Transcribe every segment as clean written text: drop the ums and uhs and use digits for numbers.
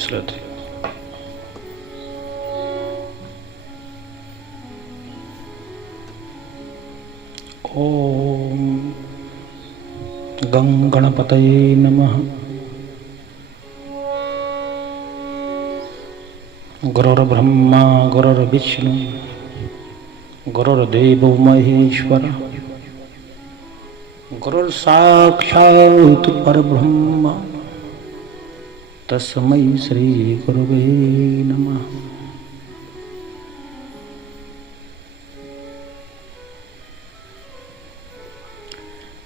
श्रुति। ओम गं गणपतये नमः। गुरुर्ब्रह्मा गुरुर्विष्णु गुरुर्देवो महेश्वर गुरुर्साक्षात् परब्रह्म तस्मै श्री गुरुवे नमः।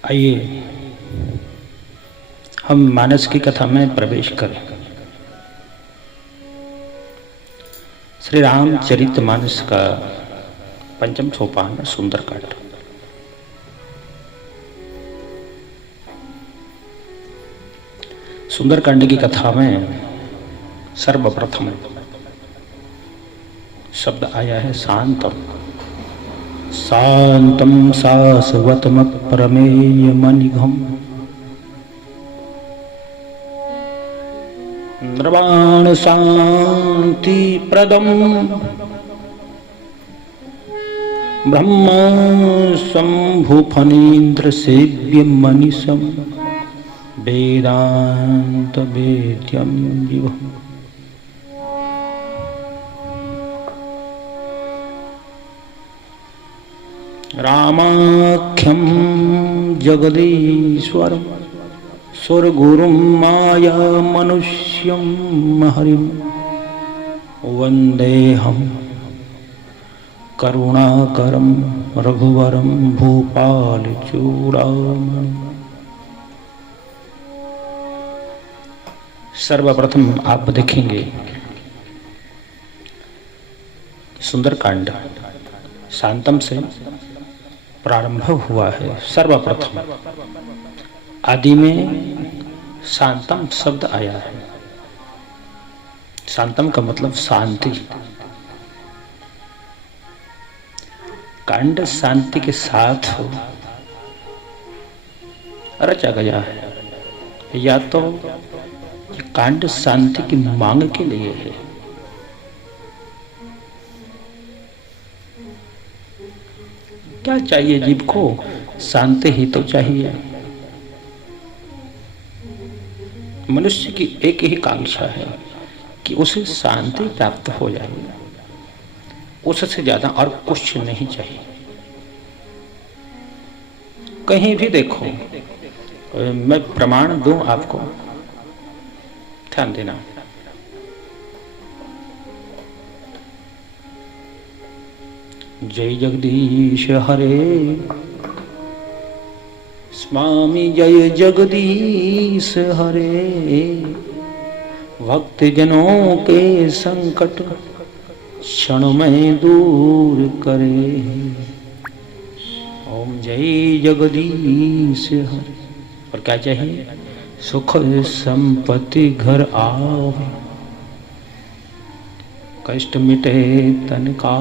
आइए हम मानस की कथा में प्रवेश करें। श्री रामचरितमानस का पंचम सोपान सुंदरकांड। सुंदरकांड की कथा में सर्वप्रथम शब्द आया है शांतम। शांतम शाश्वतम प्रमेय मनिघम निर्वाण शांति प्रदम ब्रह्म शंभु फणीन्द्र सेव्य मनीषम वेदांत वेद्यम विभुम्। रामाख्यं जगदीश्वरं स्वर्गुरुं माया मनुष्यं हरिं वन्देऽहं करुणाकरं रघुवरं भूपालचूडामणिम्। सर्वप्रथम आप देखेंगे सुंदरकांड शांतम से प्रारंभ हुआ है। सर्वप्रथम आदि में शांतम शब्द आया है। शांतम का मतलब शांति। कांड शांति के साथ रचा गया है, या तो कांड शांति की मांग के लिए है, क्या चाहिए जीव को? शांति ही तो चाहिए। मनुष्य की एक ही कांक्षा है कि उसे शांति प्राप्त हो जाए, उससे ज्यादा और कुछ नहीं चाहिए। कहीं भी देखो, मैं प्रमाण दूं आपको, ध्यान देना। जय जगदीश हरे स्वामी जय जगदीश हरे भक्त जनों के संकट क्षण में दूर करे। ओम जय जगदीश हरे। और क्या चाहिए? सुख संपत्ति घर आवे, कष्ट मिटे तन का।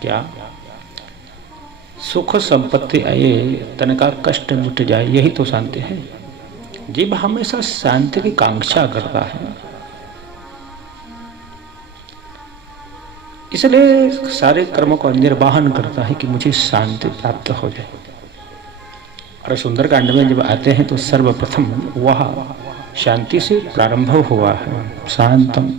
क्या? सुख संपत्ति आए, तन का कष्ट मिट जाए, यही तो शांति है। जीव हमेशा शांति की कांक्षा करता है, इसलिए सारे कर्मों को निर्वाहन करता है कि मुझे शांति प्राप्त हो जाए। और सुंदरकांड में जब आते हैं तो सर्वप्रथम वह शांति से प्रारंभ हुआ है। शांतम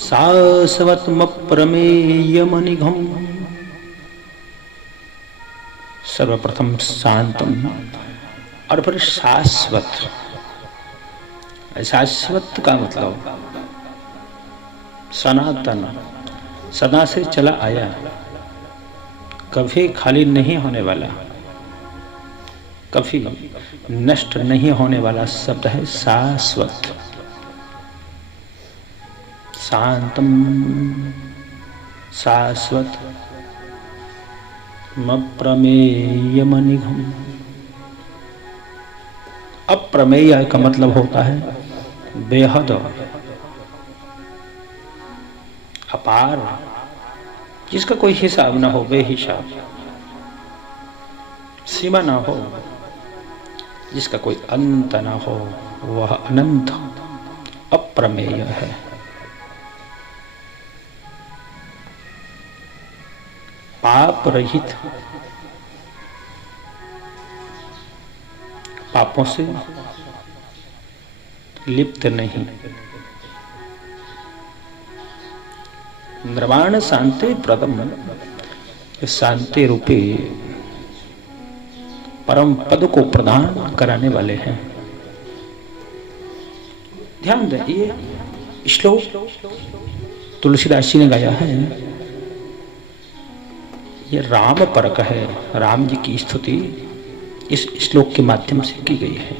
शाश्वतम प्रमेय मनिघम। सर्वप्रथम शांतम और फिर शाश्वत। शाश्वत का मतलब सनातन, सदा से चला आया, कभी खाली नहीं होने वाला, कभी नष्ट नहीं होने वाला शब्द है शाश्वत। शांतम शाश्वत अप्रमेय मनिघम। अप्रमेय का मतलब होता है बेहद, अपार, जिसका कोई हिसाब ना हो, बेहिसाब, सीमा ना हो, जिसका कोई अंत ना हो, वह अनंत अप्रमेय है। पाप रहित, पापों से लिप्त नहीं। निर्वाण शांति प्रदम, शांति रूपी परम पद को प्रदान कराने वाले हैं। ध्यान दें, ये श्लोक तुलसीदास जी ने गाया है। ये राम परक है, राम जी की स्तुति इस श्लोक के माध्यम से की गई है।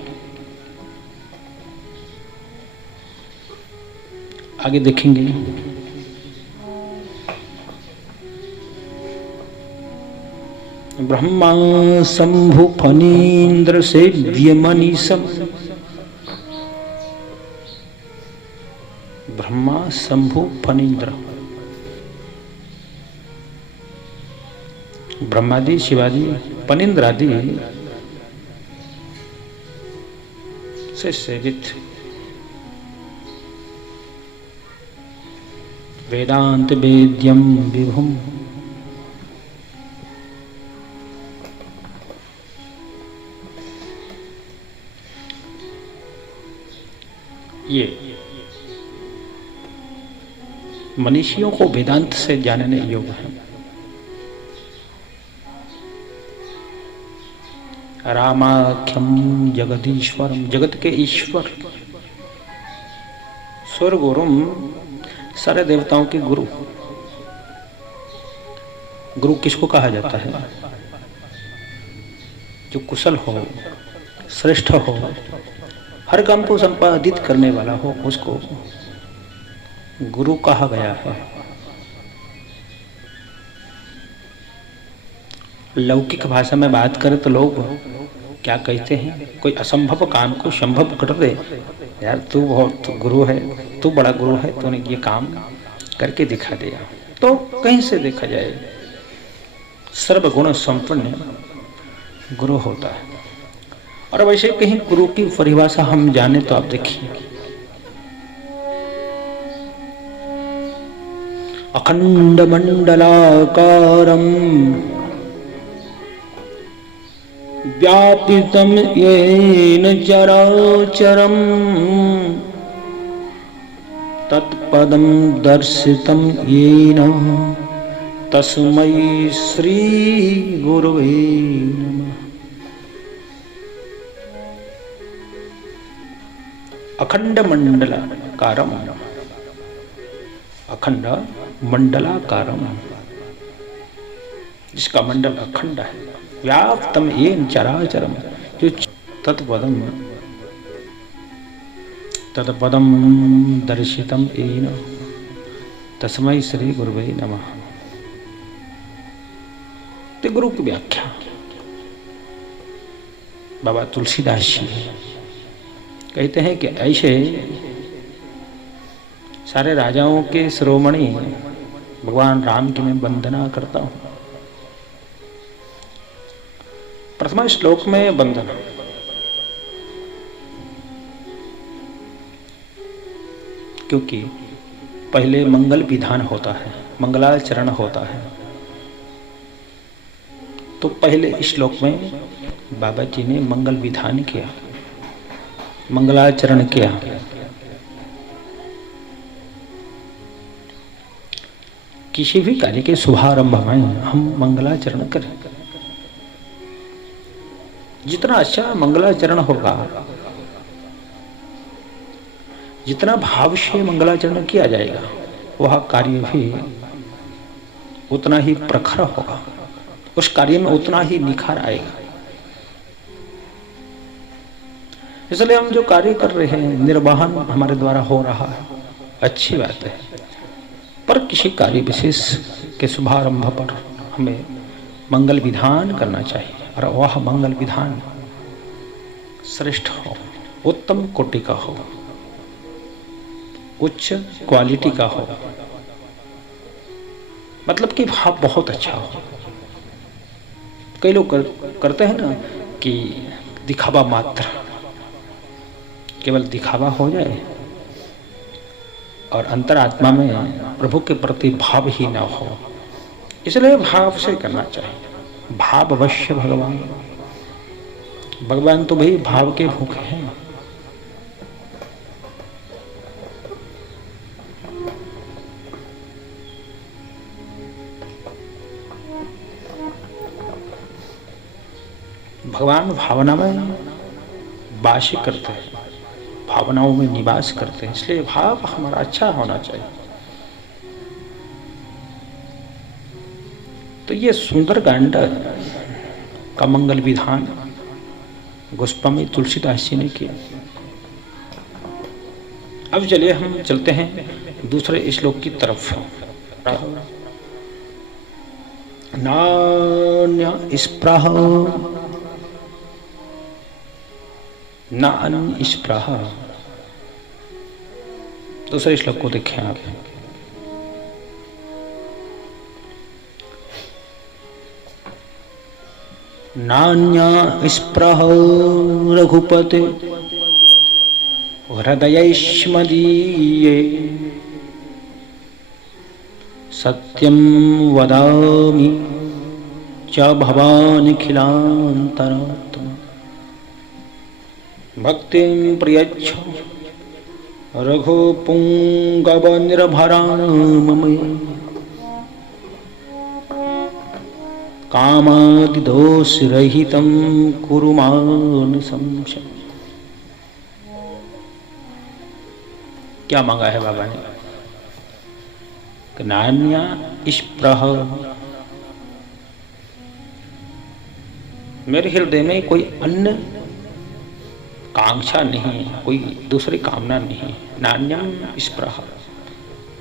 आगे देखेंगे। ब्रह्मा शंभु फणीन्द्र सेव्य मनीषम, ब्रह्मा शंभु फणीन्द्र, ब्रह्मादि शिवादि फणीन्द्र आदि से सेवित वेदांत वेद्यम विभुम, ये मनीषियों को वेदांत से जानने योग्य है। रामाख्यम जगदीश्वरम, जगत के ईश्वर, स्वर्गुरुम, सारे देवताओं के गुरु। गुरु किसको कहा जाता है? जो कुशल हो, श्रेष्ठ हो, हर काम को संपादित करने वाला हो, उसको गुरु कहा गया है। लौकिक भाषा में बात करें तो लोग क्या कहते हैं? कोई असंभव काम को संभव कर दे, यार तू बहुत गुरु है, तू बड़ा गुरु है, तूने ये काम करके दिखा दिया। तो कहीं से देखा जाए सर्वगुण संपन्न गुरु होता है। और वैसे कहीं गुरु की परिभाषा हम जाने तो आप देखिए, अखंड मंडलाकारम व्यापितम येन चराचरम तत्पदम दर्शितम येन तस्मै श्री गुरुवे नमः। अखंड मंडलाकारम, अखंड मंडलाकारम, जिसका मंडल अखंड है, व्याप्तम येन चराचरम, जो तत्पदम तत्पदम दर्शितम येन तस्मै श्री गुरुवे नमः। तो गुरु की व्याख्या बाबा तुलसीदास जी कहते हैं कि ऐसे सारे राजाओं के शिरोमणि भगवान राम की मैं वंदना करता हूं। प्रथम श्लोक में वंदना, क्योंकि पहले मंगल विधान होता है, मंगलाचरण होता है। तो पहले श्लोक में बाबा जी ने मंगल विधान किया, मंगलाचरण किया। किसी भी कार्य के शुभारंभ में हम मंगलाचरण करें। जितना अच्छा मंगलाचरण होगा, जितना भाव से मंगलाचरण किया जाएगा, वह कार्य भी उतना ही प्रखर होगा, उस कार्य में उतना ही निखार आएगा। इसलिए हम जो कार्य कर रहे हैं, निर्वहन हमारे द्वारा हो रहा है, अच्छी बात है। पर किसी कार्य विशेष के शुभारंभ पर हमें मंगल विधान करना चाहिए, और वह मंगल विधान श्रेष्ठ हो, उत्तम कोटि का हो, उच्च क्वालिटी का हो। मतलब कि भाव बहुत अच्छा हो। कई लोग करते हैं ना कि दिखावा मात्र, केवल दिखावा हो जाए और अंतरात्मा में प्रभु के प्रति भाव ही ना हो। इसलिए भाव से करना चाहिए। भाव अवश्य भगवान, भगवान तो भाई भाव के भूखे हैं। भगवान भावना में वास करते हैं, भावनाओं में निवास करते हैं, इसलिए भाव हमारा अच्छा होना चाहिए। तो ये सुंदरकांड का मंगल विधान गोस्वामी तुलसीदास जी ने किया। अब चलिए हम चलते हैं दूसरे श्लोक की तरफ। नान्य स्पृह न स्पृह, दूसरे श्लोक को देखें आप। नान्या स्पृह रघुपते हृदयैष्मदीये, सत्यं वदामि च भवानिखिलान्तरात्मा, भक्तिं प्रयच्छ रघुपुंगवनिर्भरां मम, कामादिदोषरहितं कुरु मां संशयम्। क्या मांगा है बाबा ने? नान्या स्पृह, मेरे हृदय में कोई अन्य कांक्षा नहीं, कोई दूसरी कामना नहीं। नान्यम स्पृह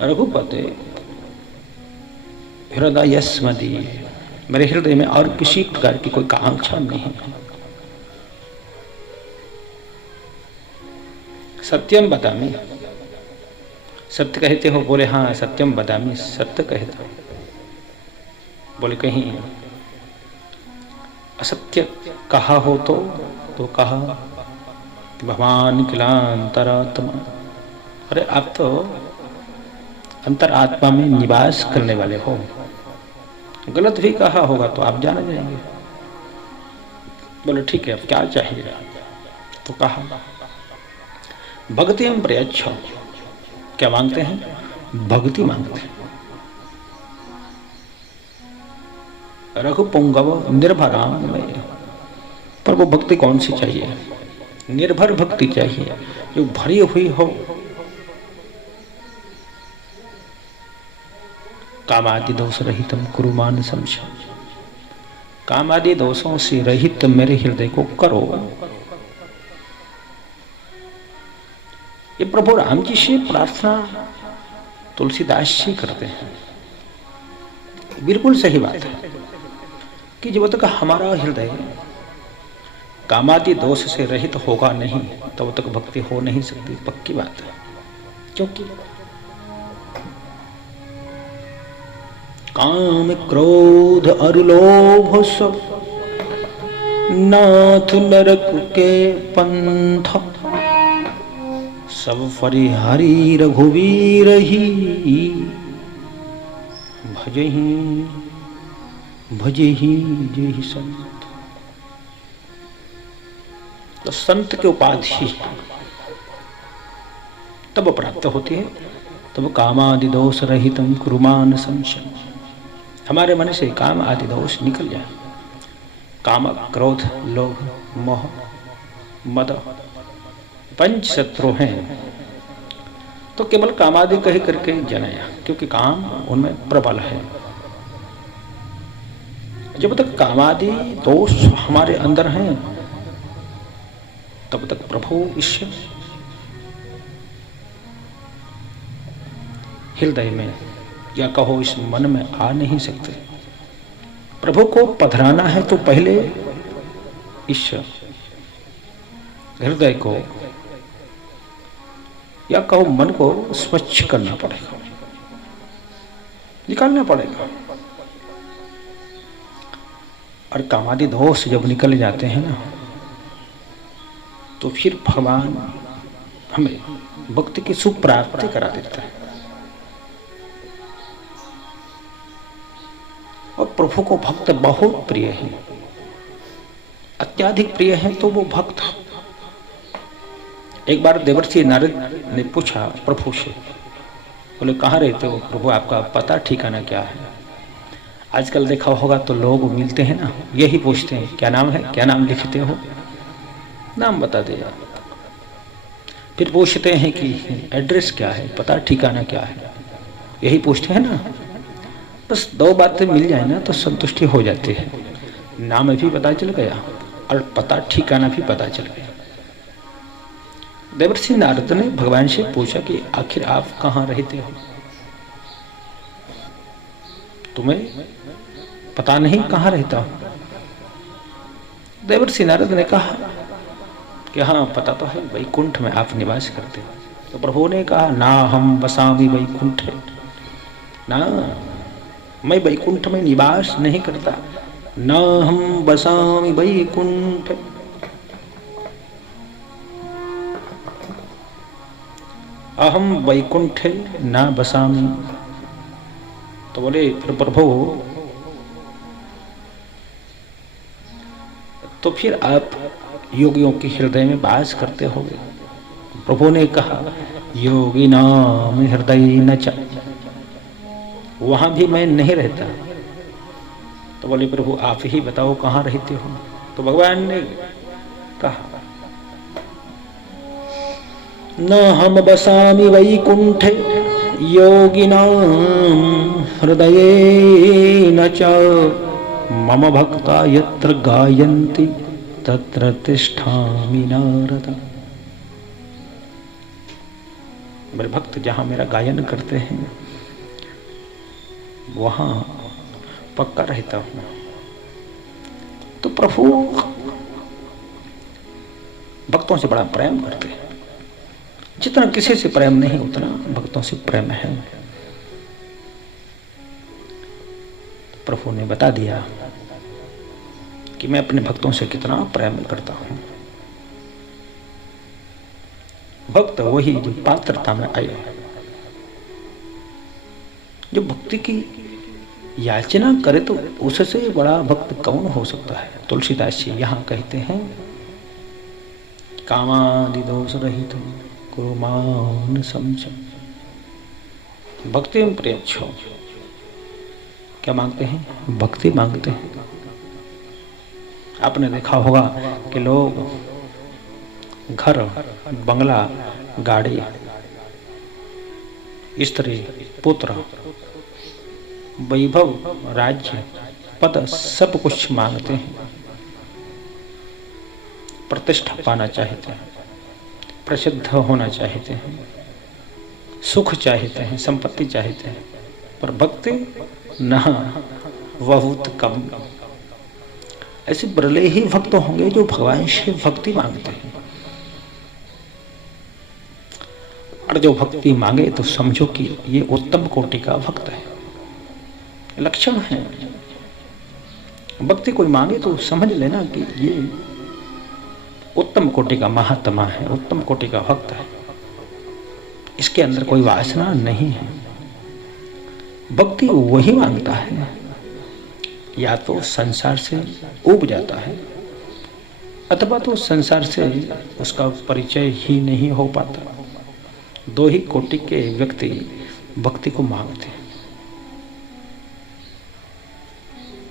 रघुपते हृदयस्मदि, मेरे हृदय में और किसी प्रकार की कोई कांक्षा नहीं। सत्यम बदामी, सत्य कहते हो? बोले हाँ सत्यम बदामी, सत्य कहता हूं। बोले कहीं असत्य कहा हो तो कहा भगवान किलांतरात्मा। अरे आप तो अंतरात्मा में निवास करने वाले हो, गलत भी कहा होगा तो आप जान जाएंगे। बोले ठीक है, अब क्या चाहिए? तो कहा भक्ति हम प्रयच्छ, क्या मांगते हैं? भक्ति मांगते हैं। रघुपुंगव निर्भराम में, पर वो भक्ति कौन सी चाहिए? निर्भर भक्ति चाहिए, जो भरी हुई हो। कामादि दोष रहितम कुरु मान संशय, कामादि दोषों से रहित मेरे हृदय को करो। ये प्रभु राम जी से प्रार्थना तुलसीदास जी करते हैं। बिल्कुल सही बात है कि जब तक हमारा हृदय कामादि दोष से रहित होगा नहीं तब तक भक्ति हो नहीं सकती, पक्की बात है। क्योंकि काम क्रोध और लोभ सब नाथ नरक के पंथ, सब परिहरि रघुवीर ही भजहि जय संत। तो संत की उपाधि तब प्राप्त होती है, तब कामादि दोष रहितम कुरुमान संशय, हमारे मन से काम आदि दोष निकल जाए। काम क्रोध लोभ मोह मद पंच शत्रु हैं, तो केवल कामादि कह करके जनाया, क्योंकि काम उनमें प्रबल है। जब तक कामादि दोष हमारे अंदर हैं तब तक प्रभु इस हृदय में या कहो इस मन में आ नहीं सकते। प्रभु को पधराना है तो पहले इस हृदय को या कहो मन को स्वच्छ करना पड़ेगा। निकालना पड़ेगा। और कामादि दोष जब निकल जाते हैं ना, तो फिर भगवान हमें भक्ति की सुप्राप्ति करा देता है। और प्रभु को भक्त बहुत प्रिय है, अत्याधिक प्रिय है। तो वो भक्त, एक बार देवर्षि नारद ने पूछा प्रभु से, बोले कहाँ रहते हो प्रभु, आपका पता ठिकाना क्या है? आजकल देखा होगा तो लोग मिलते हैं ना, यही पूछते हैं क्या नाम है, क्या नाम लिखते हो, नाम बता दिया। फिर पूछते हैं कि एड्रेस क्या है, पता ठिकाना क्या है, यही पूछते हैं ना। बस दो बातें मिल जाए ना तो संतुष्टि हो जाती है। नाम भी पता चल गया और पता ठिकाना भी पता चल गया। देवर्षि नारद ने भगवान से पूछा कि आखिर आप कहाँ रहते हो, तुम्हें पता नहीं कहाँ रहता हूं? देवर्षि नारद ने कहा कि हाँ पता तो है, वैकुंठ में आप निवास करते हो। तो प्रभु ने कहा ना हम बसामी वैकुंठ, ना मैं वैकुंठ में निवास नहीं करता, ना हम बसामी वैकुंठ। अहम वैकुंठे ना बसामी। तो बोले फिर प्रभु, तो फिर आप योगियों के हृदय में वास करते होगे। प्रभु ने कहा योगी नाम हृदय न च, वहां भी मैं नहीं रहता। तो बोले प्रभु आप ही बताओ कहाँ रहते हो? तो भगवान ने कहा न हम बसामि वैकुंठे योगिनां हृदये न च, मम भक्ता यत्र गायन्ति तत्र तिष्ठामि नारद। मेरे भक्त जहां मेरा गायन करते हैं वहां पक्का रहता हूं। तो प्रभु भक्तों से बड़ा प्रेम करते हैं। जितना किसी से प्रेम नहीं उतना भक्तों से प्रेम है। प्रभु ने बता दिया कि मैं अपने भक्तों से कितना प्रेम करता हूं। भक्त वही जो पात्रता में आए, जो भक्ति की याचना करे, तो उससे बड़ा भक्त कौन हो सकता है? तुलसीदास जी यहाँ कहते हैं कामादि दोष रहित कुरु मान समझ भक्ति में प्रियच्छो। क्या मांगते हैं? भक्ति मांगते हैं। आपने देखा होगा कि लोग घर, बंगला, गाड़ी, स्त्री, पुत्र, वैभव, राज्य, पद सब कुछ मांगते हैं। प्रतिष्ठा पाना चाहते हैं, प्रसिद्ध होना चाहते हैं, सुख चाहते हैं, संपत्ति चाहते हैं, पर भक्ति न, बहुत कम। ऐसे बिरले ही भक्त होंगे जो भगवान से भक्ति मांगते हैं। और जो भक्ति मांगे तो समझो कि ये उत्तम कोटि का भक्त है। लक्षण है। भक्ति कोई मांगे तो समझ लेना कि ये उत्तम कोटि का महात्मा है, उत्तम कोटि का भक्त है। इसके अंदर कोई वासना नहीं है। भक्ति वही मांगता है या तो संसार से उब जाता है अथवा तो संसार से उसका परिचय ही नहीं हो पाता। दो ही कोटि के व्यक्ति भक्ति को मांगते हैं।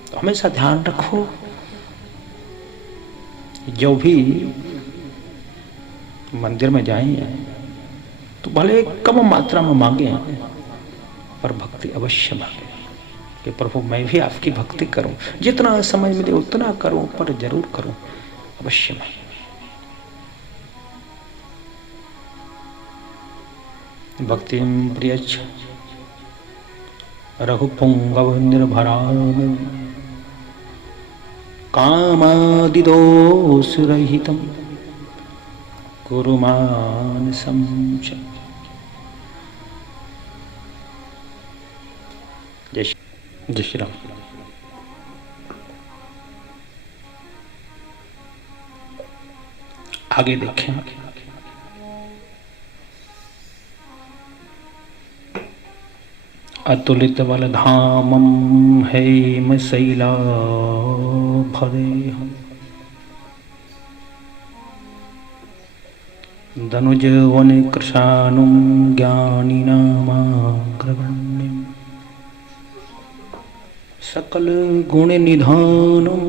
तो हमेशा ध्यान रखो, जो भी मंदिर में जाएं तो भले कम मात्रा में मांगे पर भक्ति अवश्य मांगे कि प्रभु मैं भी आपकी भक्ति करूं, जितना समय मिले उतना करूं, पर जरूर करूं, अवश्य मांगे। भक्तिं प्रियच्छ रघुपुंगव निर्भराम कामादिदोषरहितं कुरु मानसं च। जय श्री राम। आगे देखें। अतुलित बल धामम हेम शैलाभदेहम् धनुज वन कृशानुं ज्ञानिनामाग्रगण्यम् सकल गुण निधानम्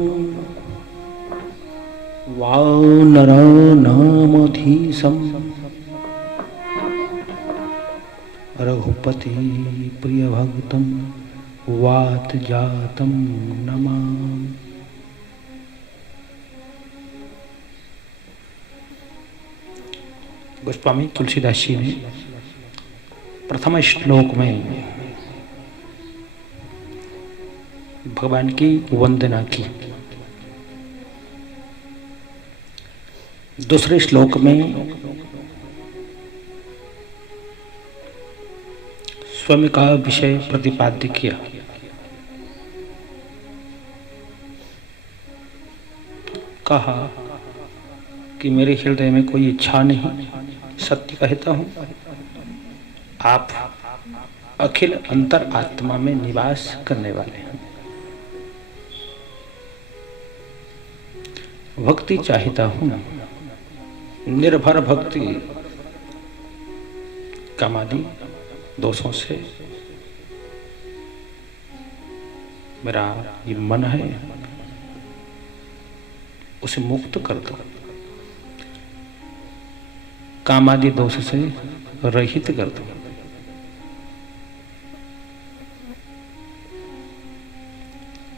वानरानामधीशम् रघुपति प्रिय भक्तम वात जातम नमामि। गोस्वामी तुलसीदास जी ने प्रथम श्लोक में भगवान की वंदना की, दूसरे श्लोक में स्वयं का विषय प्रतिपाद्य किया। कहा कि मेरे हृदय में कोई इच्छा नहीं, सत्य कहता हूं, आप अखिल अंतर आत्मा में निवास करने वाले हैं। भक्ति चाहता हूं, निर्भर भक्ति कामादि दोषों से मेरा ये मन है, उसे मुक्त कर दो, कामादि दोष से रहित कर दो।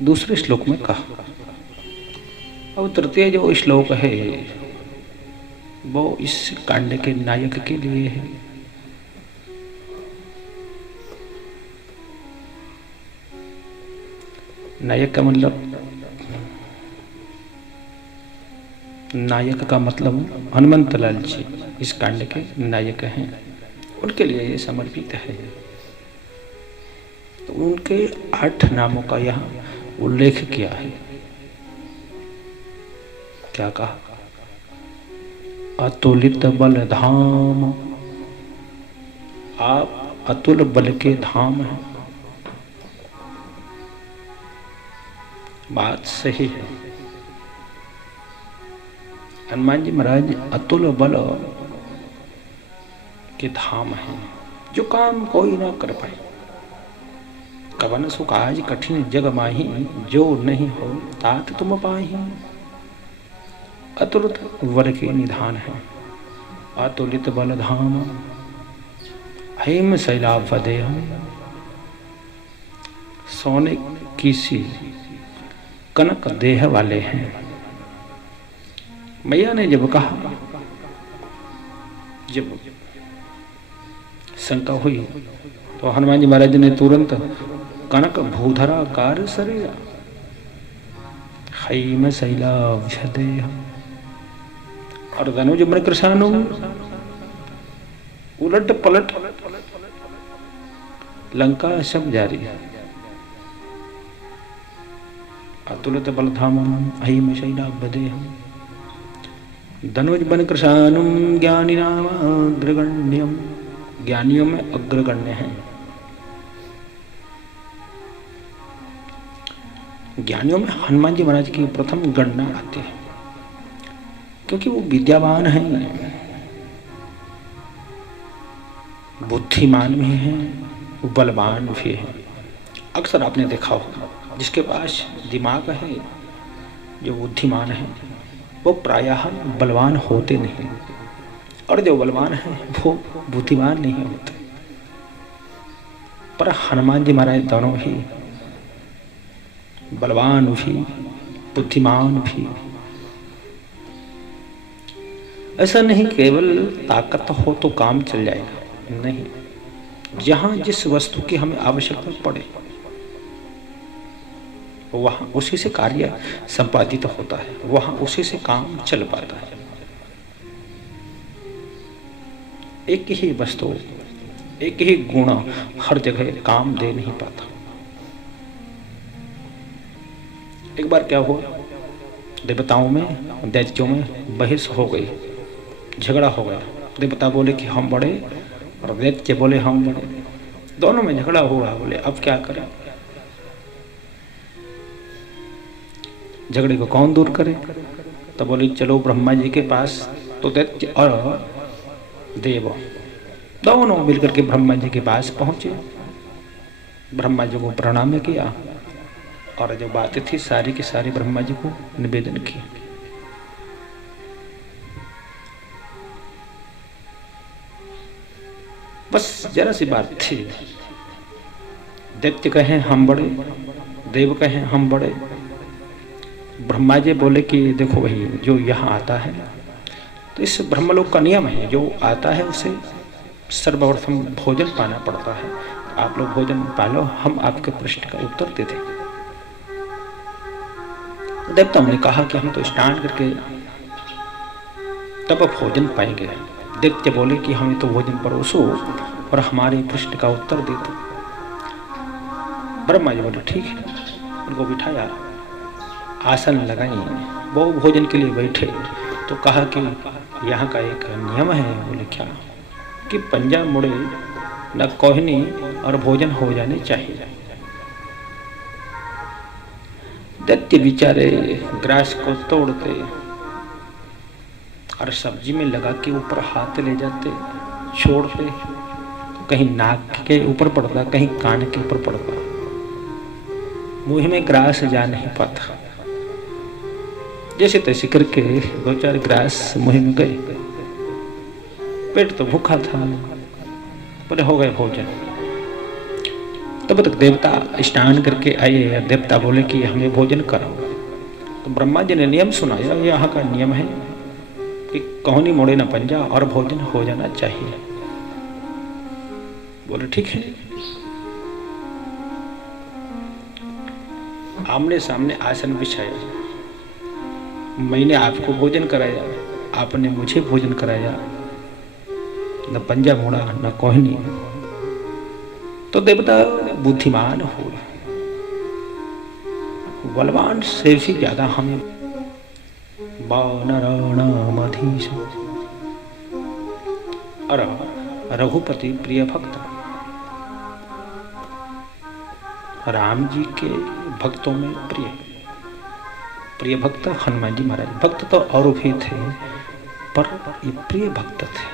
दूसरे श्लोक में कहा। अब तृतीय जो श्लोक है वो इस कांड के नायक के लिए है। नायक का मतलब, नायक का मतलब हनुमंत लाल जी इस कांड के नायक हैं, उनके लिए ये समर्पित है। तो उनके 8 नामों का यहाँ उल्लेख किया है। क्या कहा? अतुलित बल धाम, आप अतुल बल के धाम हैं। बात सही है। हनुमान जी महाराज अतुल बल के धाम हैं, जो काम कोई ना कर पाए। कवन सुख आज कठिन जग माही, जो नहीं हो तात तुम पाही। अतुलित बल के निधान है। अतुलित बल धाम हेम शैलाभदेहम्, सोने की सी कनक देह वाले हैं। मैया ने जब कहा, जब शंका हुई तो हनुमान जी महाराज ने तुरंत कनक भूधराकार शरीर हेम शैलाभदेहम् और धनुज मन कृशानु, उलट पलट लंका सब जारी है। अतुलित बलधामम् हेम शैलाभदेहम् धनुज बन कृशानुम ज्ञानिनाम अग्रगण्यम्, ज्ञानियों में अग्रगण्य हैं। ज्ञानियों में हनुमान जी महाराज की प्रथम गणना आती है, क्योंकि वो विद्यावान हैं, बुद्धिमान भी हैं, बलवान भी हैं। अक्सर आपने देखा होगा, जिसके पास दिमाग है, जो बुद्धिमान है, वो प्रायः बलवान होते नहीं, और जो बलवान है वो बुद्धिमान नहीं होते। पर हनुमान जी महाराज दोनों ही बलवान भी, बुद्धिमान भी। ऐसा नहीं केवल ताकत हो तो काम चल जाएगा, नहीं। जहां जिस वस्तु की हमें आवश्यकता पड़े वहां उसी से कार्य संपादित होता है, वहां उसी से काम चल पाता है। एक ही वस्तु, एक ही गुण हर जगह काम दे नहीं पाता। एक बार क्या हुआ, देवताओं में दैत्यों में बहस हो गई, झगड़ा हो गया। देवता बोले कि हम बड़े और दैत्य बोले हम बड़े, दोनों में झगड़ा हुआ। बोले अब क्या करें, झगड़े को कौन दूर करे? तो बोले चलो ब्रह्मा जी के पास। तो दैत्य और देव दोनों मिलकर के ब्रह्मा जी के पास पहुंचे, ब्रह्मा जी को प्रणाम किया और जो बातें थी सारी की सारी ब्रह्मा जी को निवेदन की। बस जरा सी बात थी, दैत्य कहें हम बड़े, देव कहें हम बड़े। ब्रह्मा जी बोले कि देखो भाई, जो यहाँ आता है तो इस ब्रह्मलोक का नियम है, जो आता है उसे सर्वप्रथम भोजन पाना पड़ता है। आप लोग भोजन पालो, हम आपके प्रश्न का उत्तर दे दें। देवताओं ने कहा कि हम तो स्नान करके तब भोजन पाएंगे। दैत्य बोले कि हमें तो भोजन परोसो और हमारे प्रश्न का उत्तर दे दो। ब्रह्मा जी बोले ठीक है, उनको बिठाया, आसन लगाई, वो भोजन के लिए बैठे। तो कहा कि यहाँ का एक नियम है। बोले क्या? कि पंजा मुड़े न कोहनी और भोजन हो जाने चाहिए। दैत्य बेचारे ग्रास को तोड़ते और सब्जी में लगा के ऊपर हाथ ले जाते, छोड़ते, कहीं नाक के ऊपर पड़ता, कहीं कान के ऊपर पड़ता, मुंह में ग्रास जा नहीं पाता। जैसे तैसे करके 2-4 ग्रास मुंह में गए, पेट तो भूखा था, बोले हो गए भोजन। तब तक देवता स्नान करके आए और देवता बोले कि हमें भोजन कराओ। तो ब्रह्मा जी ने नियम सुनाया, यहाँ का नियम है कि कहोनी मोड़े न पंजा और भोजन हो जाना चाहिए। बोले ठीक है। आमने सामने आसन बिछाया, मैंने आपको भोजन कराया, आपने मुझे भोजन कराया, न पंजा मोड़ा न कोहनी। तो देवता बुद्धिमान हो, बलवान से भी ज्यादा हमें वानराणामधीश और रघुपति प्रिय भक्त, राम जी के भक्तों में प्रिय भक्त हनुमान जी महाराज। भक्त तो और भी थे, पर ये प्रिय भक्त थे।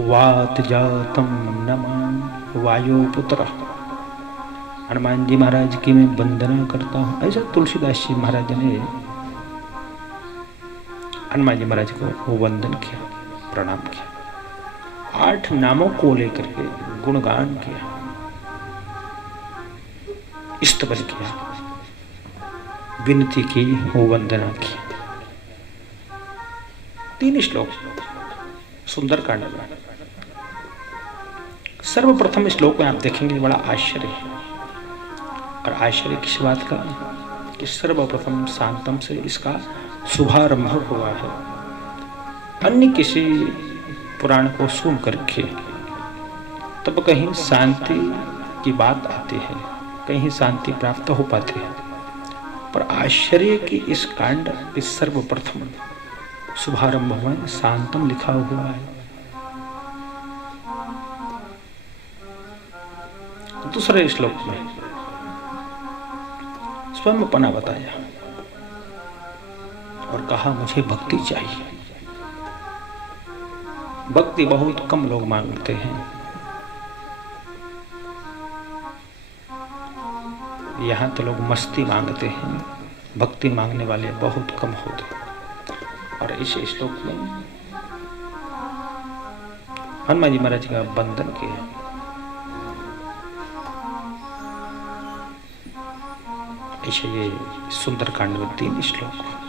वात जातम नमामि वायुपुत्र, हनुमान जी महाराज की मैं वंदना करता हूँ। ऐसा तुलसीदास जी महाराज ने हनुमान जी महाराज को वंदन किया, प्रणाम किया, 8 नामों को लेकर के गुणगान किया, स्तवन किया, विनती की, वंदना की। 3 श्लोक सुंदरकांड में। सर्वप्रथम श्लोक में आप देखेंगे बड़ा आश्चर्य है, और आश्चर्य किस बात का कि सर्वप्रथम शांतम से इसका शुभारंभ हुआ है। अन्य किसी पुराण को सुन करके तब कहीं शांति की बात आती है, कहीं शांति प्राप्त हो पाती है, पर आश्चर्य की इस कांड इस सर्वप्रथम शुभारंभ में शांतम लिखा हुआ है। दूसरे श्लोक में स्वयं अपना बताया और कहा मुझे भक्ति चाहिए। भक्ति बहुत कम लोग मांगते हैं, यहाँ तो लोग मस्ती मांगते हैं, भक्ति मांगने वाले बहुत कम होते। और इस श्लोक में हनुमान जी महाराज का वंदन किया। ऐसे ये सुंदरकांड में 3 श्लोक।